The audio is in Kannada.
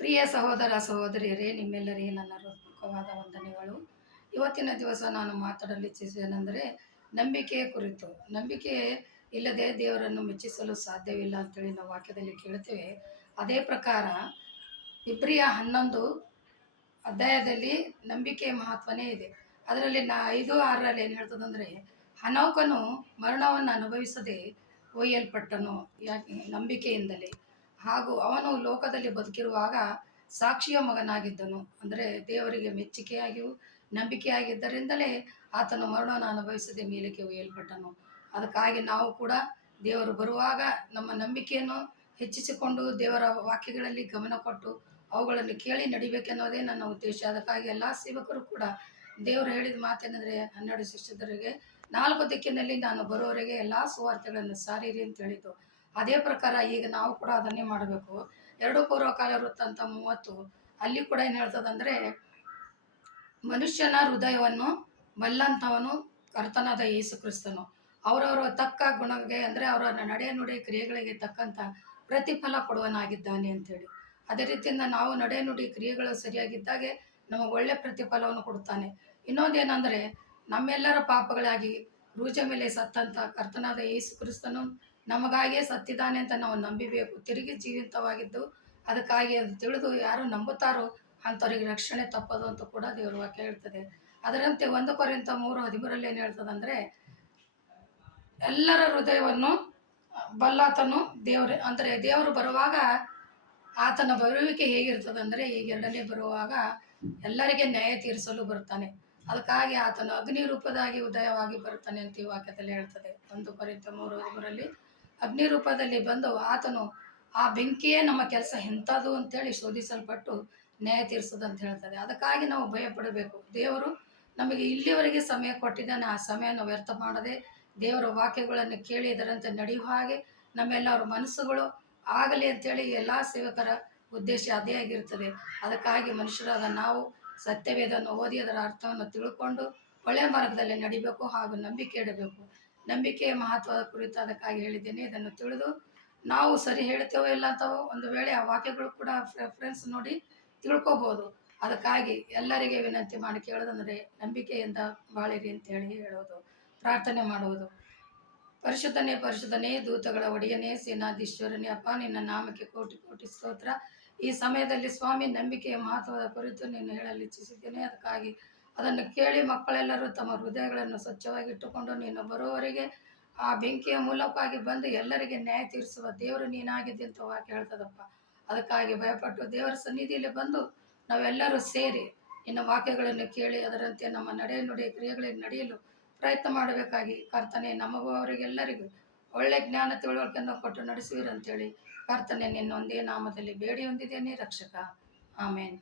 ಪ್ರಿಯ ಸಹೋದರ ಸಹೋದರಿಯರೇ, ನಿಮ್ಮೆಲ್ಲರಿಗೆ ನನ್ನ ಹೃತ್ಪೂರ್ವಕವಾದ ವಂದನೆಗಳು. ಇವತ್ತಿನ ದಿವಸ ನಾನು ಮಾತಾಡಲು ಇಚ್ಛಿಸುವುದೇನೆಂದರೆ ನಂಬಿಕೆಯ ಕುರಿತು. ನಂಬಿಕೆ ಇಲ್ಲದೆ ದೇವರನ್ನು ಮೆಚ್ಚಿಸಲು ಸಾಧ್ಯವಿಲ್ಲ ಅಂತೇಳಿ ನಾವು ವಾಕ್ಯದಲ್ಲಿ ಕೇಳ್ತೇವೆ. ಅದೇ ಪ್ರಕಾರ ಇಬ್ರಿಯ 11 ಅಧ್ಯಾಯದಲ್ಲಿ ನಂಬಿಕೆಯ ಮಹತ್ವನೇ ಇದೆ. ಅದರಲ್ಲಿ 5:6 ಏನು ಹೇಳ್ತದಂದರೆ, ಹನೋಕನು ಮರಣವನ್ನು ಅನುಭವಿಸದೆ ಒಯ್ಯಲ್ಪಟ್ಟನು, ಯಾಕೆ? ನಂಬಿಕೆಯಿಂದಲೇ. ಹಾಗೂ ಅವನು ಲೋಕದಲ್ಲಿ ಬದುಕಿರುವಾಗ ಸಾಕ್ಷಿಯ ಮಗನಾಗಿದ್ದನು. ಅಂದರೆ ದೇವರಿಗೆ ಮೆಚ್ಚುಗೆಯಾಗಿಯೂ ನಂಬಿಕೆಯಾಗಿದ್ದರಿಂದಲೇ ಆತನು ಮರಣವನ್ನು ಅನುಭವಿಸದೆ ಮೇಲಕ್ಕೆ ಒಯ್ಯಲ್ಪಟ್ಟನು. ಅದಕ್ಕಾಗಿ ನಾವು ಕೂಡ ದೇವರು ಬರುವಾಗ ನಮ್ಮ ನಂಬಿಕೆಯನ್ನು ಹೆಚ್ಚಿಸಿಕೊಂಡು ದೇವರ ವಾಕ್ಯಗಳಲ್ಲಿ ಗಮನ ಕೊಟ್ಟು ಅವುಗಳನ್ನು ಕೇಳಿ ನಡಿಬೇಕೆನ್ನೋದೇ ನನ್ನ ಉದ್ದೇಶ. ಅದಕ್ಕಾಗಿ ಎಲ್ಲ ಸೇವಕರು ಕೂಡ ದೇವರು ಹೇಳಿದ ಮಾತೇನೆಂದರೆ, 12 ಶಿಷ್ಯರಿಗೆ 4 ದಿಕ್ಕಿನಲ್ಲಿ ನಾನು ಬರೋವರೆಗೆ ಎಲ್ಲ ಸುವಾರ್ತೆಗಳನ್ನು ಸಾರಿರಿ ಅಂತ ಹೇಳಿದ್ದು. ಅದೇ ಪ್ರಕಾರ ಈಗ ನಾವು ಕೂಡ ಅದನ್ನೇ ಮಾಡಬೇಕು. 2 ಪೂರ್ವಕಾಲ ವೃತ್ತಾಂತ 30 ಅಲ್ಲಿ ಕೂಡ ಏನು ಹೇಳ್ತದಂದರೆ, ಮನುಷ್ಯನ ಹೃದಯವನ್ನು ಬಲ್ಲಂಥವನು ಕರ್ತನಾದ ಯೇಸು ಕ್ರಿಸ್ತನು. ಅವರವರ ತಕ್ಕ ಗುಣಗೆ ಅಂದರೆ ಅವರ ನಡೆ ನುಡಿ ಕ್ರಿಯೆಗಳಿಗೆ ತಕ್ಕಂಥ ಪ್ರತಿಫಲ ಕೊಡುವನಾಗಿದ್ದಾನೆ ಅಂತೇಳಿ. ಅದೇ ರೀತಿಯಿಂದ ನಾವು ನಡೆ ನುಡಿ ಕ್ರಿಯೆಗಳು ಸರಿಯಾಗಿದ್ದಾಗೆ ನಮಗೆ ಒಳ್ಳೆ ಪ್ರತಿಫಲವನ್ನು ಕೊಡುತ್ತಾನೆ. ಇನ್ನೊಂದೇನೆಂದರೆ, ನಮ್ಮೆಲ್ಲರ ಪಾಪಗಳಾಗಿ ಕ್ರೂಜ ಮೇಲೆ ಸತ್ತಂಥ ಕರ್ತನಾದ ಯೇಸು ಕ್ರಿಸ್ತನು ನಮಗಾಗಿಯೇ ಸತ್ತಿದ್ದಾನೆ ಅಂತ ನಾವು ನಂಬಿಬೇಕು. ತಿರುಗಿ ಜೀವಿತವಾಗಿದ್ದು ಅದಕ್ಕಾಗಿ ಅದು ತಿಳಿದು ಯಾರು ನಂಬುತ್ತಾರೋ ಅಂಥವ್ರಿಗೆ ರಕ್ಷಣೆ ತಪ್ಪದು ಅಂತ ಕೂಡ ದೇವರ ವಾಕ್ಯ ಹೇಳ್ತದೆ. ಅದರಂತೆ 1 ಕೊರಿಂಥ 3:13 ಏನು ಹೇಳ್ತದಂದರೆ, ಎಲ್ಲರ ಹೃದಯವನ್ನು ಬಲ್ಲಾತನು ದೇವರು. ಅಂದರೆ ದೇವರು ಬರುವಾಗ ಆತನ ಬರುವಿಕೆ ಹೇಗಿರ್ತದಂದರೆ, ಈಗ 2ನೇ ಬರುವಾಗ ಎಲ್ಲರಿಗೆ ನ್ಯಾಯ ತೀರಿಸಲು ಬರ್ತಾನೆ. ಅದಕ್ಕಾಗಿ ಆತನು ಅಗ್ನಿ ರೂಪದಾಗಿ ಉದಯವಾಗಿ ಬರ್ತಾನೆ ಅಂತ ಈ ವಾಕ್ಯದಲ್ಲಿ ಹೇಳ್ತದೆ. 1 ಕೊರಿಂಥ 3:13 ಅಗ್ನಿ ರೂಪದಲ್ಲಿ ಬಂದು ಆತನು ಆ ಬೆಂಕಿಯೇ ನಮ್ಮ ಕೆಲಸ ಎಂಥದ್ದು ಅಂತೇಳಿ ಶೋಧಿಸಲ್ಪಟ್ಟು ನ್ಯಾಯ ತೀರಿಸೋದಂತ ಹೇಳ್ತದೆ. ಅದಕ್ಕಾಗಿ ನಾವು ಭಯಪಡಬೇಕು. ದೇವರು ನಮಗೆ ಇಲ್ಲಿವರೆಗೆ ಸಮಯ ಕೊಟ್ಟಿದ್ದಾನೆ. ಆ ಸಮಯವನ್ನು ವ್ಯರ್ಥ ಮಾಡದೆ ದೇವರ ವಾಕ್ಯಗಳನ್ನು ಕೇಳಿ ಇದರಂತೆ ನಡೆಯುವ ಹಾಗೆ ನಮ್ಮೆಲ್ಲರ ಮನಸ್ಸುಗಳು ಆಗಲಿ ಅಂತೇಳಿ ಎಲ್ಲ ಸೇವಕರ ಉದ್ದೇಶ ಅದೇ ಆಗಿರ್ತದೆ. ಅದಕ್ಕಾಗಿ ಮನುಷ್ಯರಾದ ನಾವು ಸತ್ಯವೇದವನ್ನು ಓದಿ ಅದರ ಅರ್ಥವನ್ನು ತಿಳ್ಕೊಂಡು ಒಳ್ಳೆಯ ಮಾರ್ಗದಲ್ಲಿ ನಡಿಬೇಕು ಹಾಗೂ ನಂಬಿಕೆ ಇಡಬೇಕು. ನಂಬಿಕೆಯ ಮಹತ್ವದ ಕುರಿತು ಅದಕ್ಕಾಗಿ ಹೇಳಿದ್ದೇನೆ. ಇದನ್ನು ತಿಳಿದು ನಾವು ಸರಿ ಹೇಳ್ತೇವೋ ಇಲ್ಲ ಅಂತ ಒಂದು ವೇಳೆ ಆ ವಾಕ್ಯಗಳು ಕೂಡ ರೆಫರೆನ್ಸ್ ನೋಡಿ ತಿಳ್ಕೊಬೋದು. ಅದಕ್ಕಾಗಿ ಎಲ್ಲರಿಗೆ ವಿನಂತಿ ಮಾಡಿ ಕೇಳೋದಂದರೆ, ನಂಬಿಕೆಯಿಂದ ಬಾಳಿರಿ ಅಂತೇಳಿ ಹೇಳೋದು, ಪ್ರಾರ್ಥನೆ ಮಾಡುವುದು. ಪರಿಶುದ್ಧನೇ ಪರಿಶುದ್ಧನೇ, ದೂತಗಳ ಒಡೆಯನೇ, ಸೇನಾಧೀಶ್ವರನೇ, ಅಪ್ಪ ನಿನ್ನ ನಾಮಕ್ಕೆ ಕೋಟಿ ಕೋಟಿ ಸ್ತೋತ್ರ. ಈ ಸಮಯದಲ್ಲಿ ಸ್ವಾಮಿ ನಂಬಿಕೆಯ ಮಹತ್ವದ ಕುರಿತು ನೀನು ಹೇಳಲು ಇಚ್ಛಿಸಿದ್ದೇನೆ. ಅದಕ್ಕಾಗಿ ಅದನ್ನು ಕೇಳಿ ಮಕ್ಕಳೆಲ್ಲರೂ ತಮ್ಮ ಹೃದಯಗಳನ್ನು ಸ್ವಚ್ಛವಾಗಿ ಇಟ್ಟುಕೊಂಡು ನೀನು ಬರುವವರೆಗೆ ಆ ಬೆಂಕಿಯ ಮೂಲಕವಾಗಿ ಬಂದು ಎಲ್ಲರಿಗೆ ನ್ಯಾಯ ತೀರಿಸುವ ದೇವರು ನೀನಾಗಿದ್ದೆ ಅಂತ ವಾಕ್ಯ ಹೇಳ್ತದಪ್ಪ. ಅದಕ್ಕಾಗಿ ಭಯಪಟ್ಟು ದೇವರ ಸನ್ನಿಧಿಯಲ್ಲಿ ಬಂದು ನಾವೆಲ್ಲರೂ ಸೇರಿ ನಿನ್ನ ವಾಕ್ಯಗಳನ್ನು ಕೇಳಿ ಅದರಂತೆ ನಮ್ಮ ನಡೆ ನುಡಿ ಕ್ರಿಯೆಗಳಿಗೆ ನಡೆಯಲು ಪ್ರಯತ್ನ ಮಾಡಬೇಕಾಗಿ ಕರ್ತನೆ ನಮಗೂ ಅವರಿಗೆಲ್ಲರಿಗೂ ಒಳ್ಳೆ ಜ್ಞಾನ ತಿಳುವಳಿಕೆಯನ್ನು ಕೊಟ್ಟು ನಡೆಸುವಿರಂತೇಳಿ ಕರ್ತನೆ ನಿನ್ನೊಂದೇ ನಾಮದಲ್ಲಿ ಬೇಡಿ ಹೊಂದಿದ್ದೇನೆ ರಕ್ಷಕ. ಆಮೇನ್.